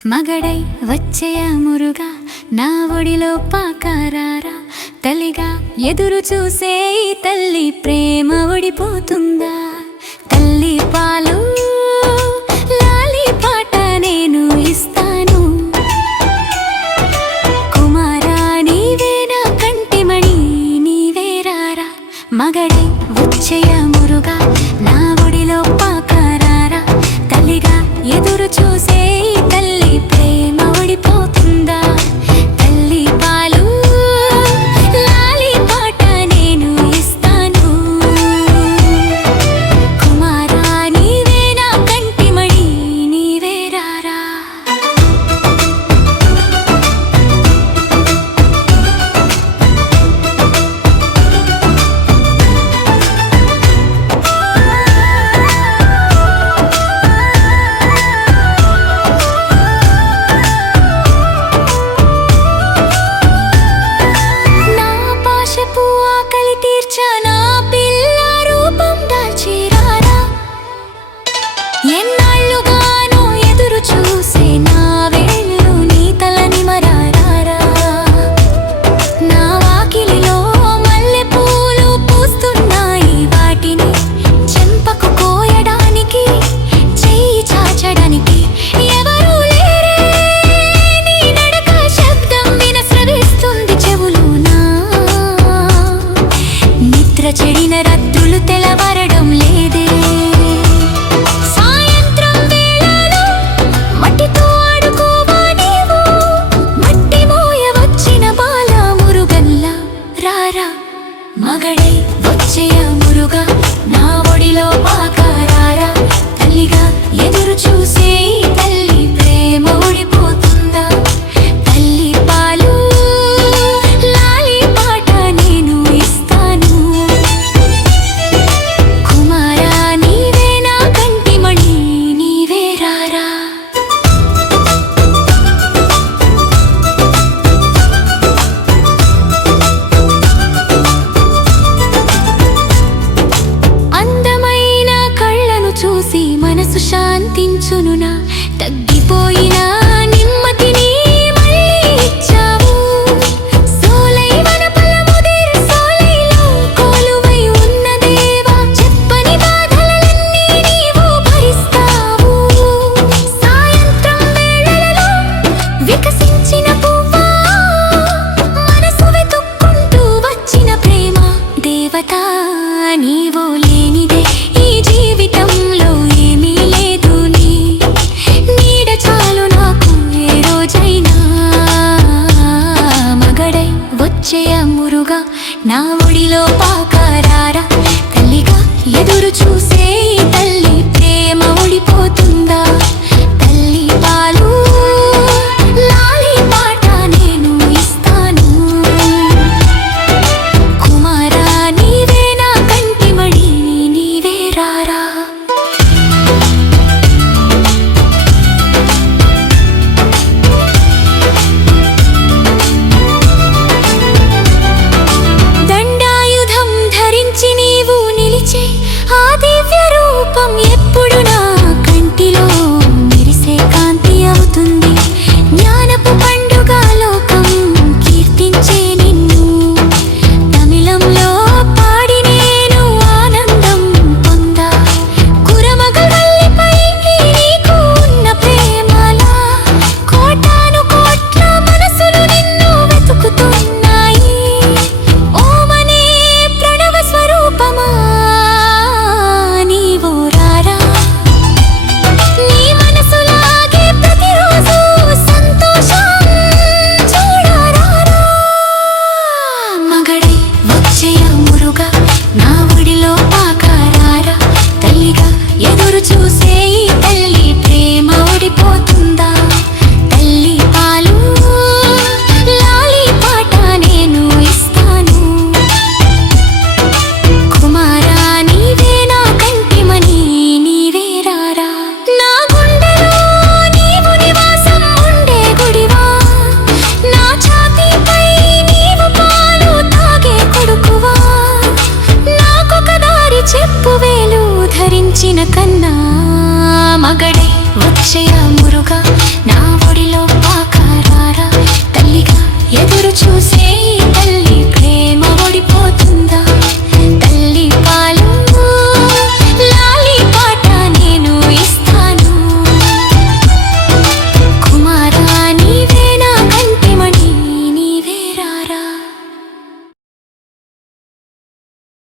మగడై వచ్చేయ మురుగా నా ఒడిలో పాకారారా తల్లిగా ఎదురు చూసే ఈ తల్లి ప్రేమ ఒడిపోతుందా తల్లి పాలు లాలి పాట నేను ఇస్తాను కుమారా నీవే నా కంటిమణి నీవే రారా మగడై వచ్చేయ మురుగా నా ఒడిలో పాకారారా తల్లిగా ఎదురు చూసే ఈ తల్లి ప్రేమ ఒడిపోతుందా తల్లి పాలు లాలి పాట నేను ఇస్తాను కుమారా నీవే నా కంటిమణి నీవే రారా చెడిన రత్తులు తెలవరడం లేదే సాయంత్రం వేళలో మట్టితో ఆడుకోవా నీవు మట్టి మోయ వచ్చిన బాల మురుగల్లా రారా మగడై వచ్చేయ మురుగా నా ఒడిలో పాకారారా తల్లిగా ఎదురు చూసే తల్లి ప్రేమ ఒడిపోతుందా తల్లి పాలు లాలి పాట నేను ఇస్తాను కుమారా నీవే నా కంటిమణి నీవే రారా అందమైన కళ్ళను చూసి మనసు శాంతించునునా తగ్గిపోయిన నిమ్మతిని మళ్ళీ ఇచ్చావు సోలై వనపల ముదిర్ సోలైలో కోలువై ఉన్న దేవా చెప్పని బాధలన్నీ నీవు భరిస్తావు సాయంత్రం వేళలలో వికసించిన పువ్వా మనసు వెతుక్కుంటూ వచ్చిన ప్రేమ దేవత నీవు లేనిదే ఈ జీవితంలో ఏమీ లేదు నీ నీడ చాలు నాకు ఏ రోజైనా మగడై వచ్చేయ మురుగా నా ఒడిలో పాకారారా తల్లిగా ఎదురు చూసే ఈ తల్లి ప్రేమ ఒడిపోతుందా తల్లి పాలు లాలి పాట నేను ఇస్తాను కుమారా నీవే నా కంటిమణి నీవే రారా దండాయుధం ధరించి నీవు నిలిచే ఆ దివ్య చూసి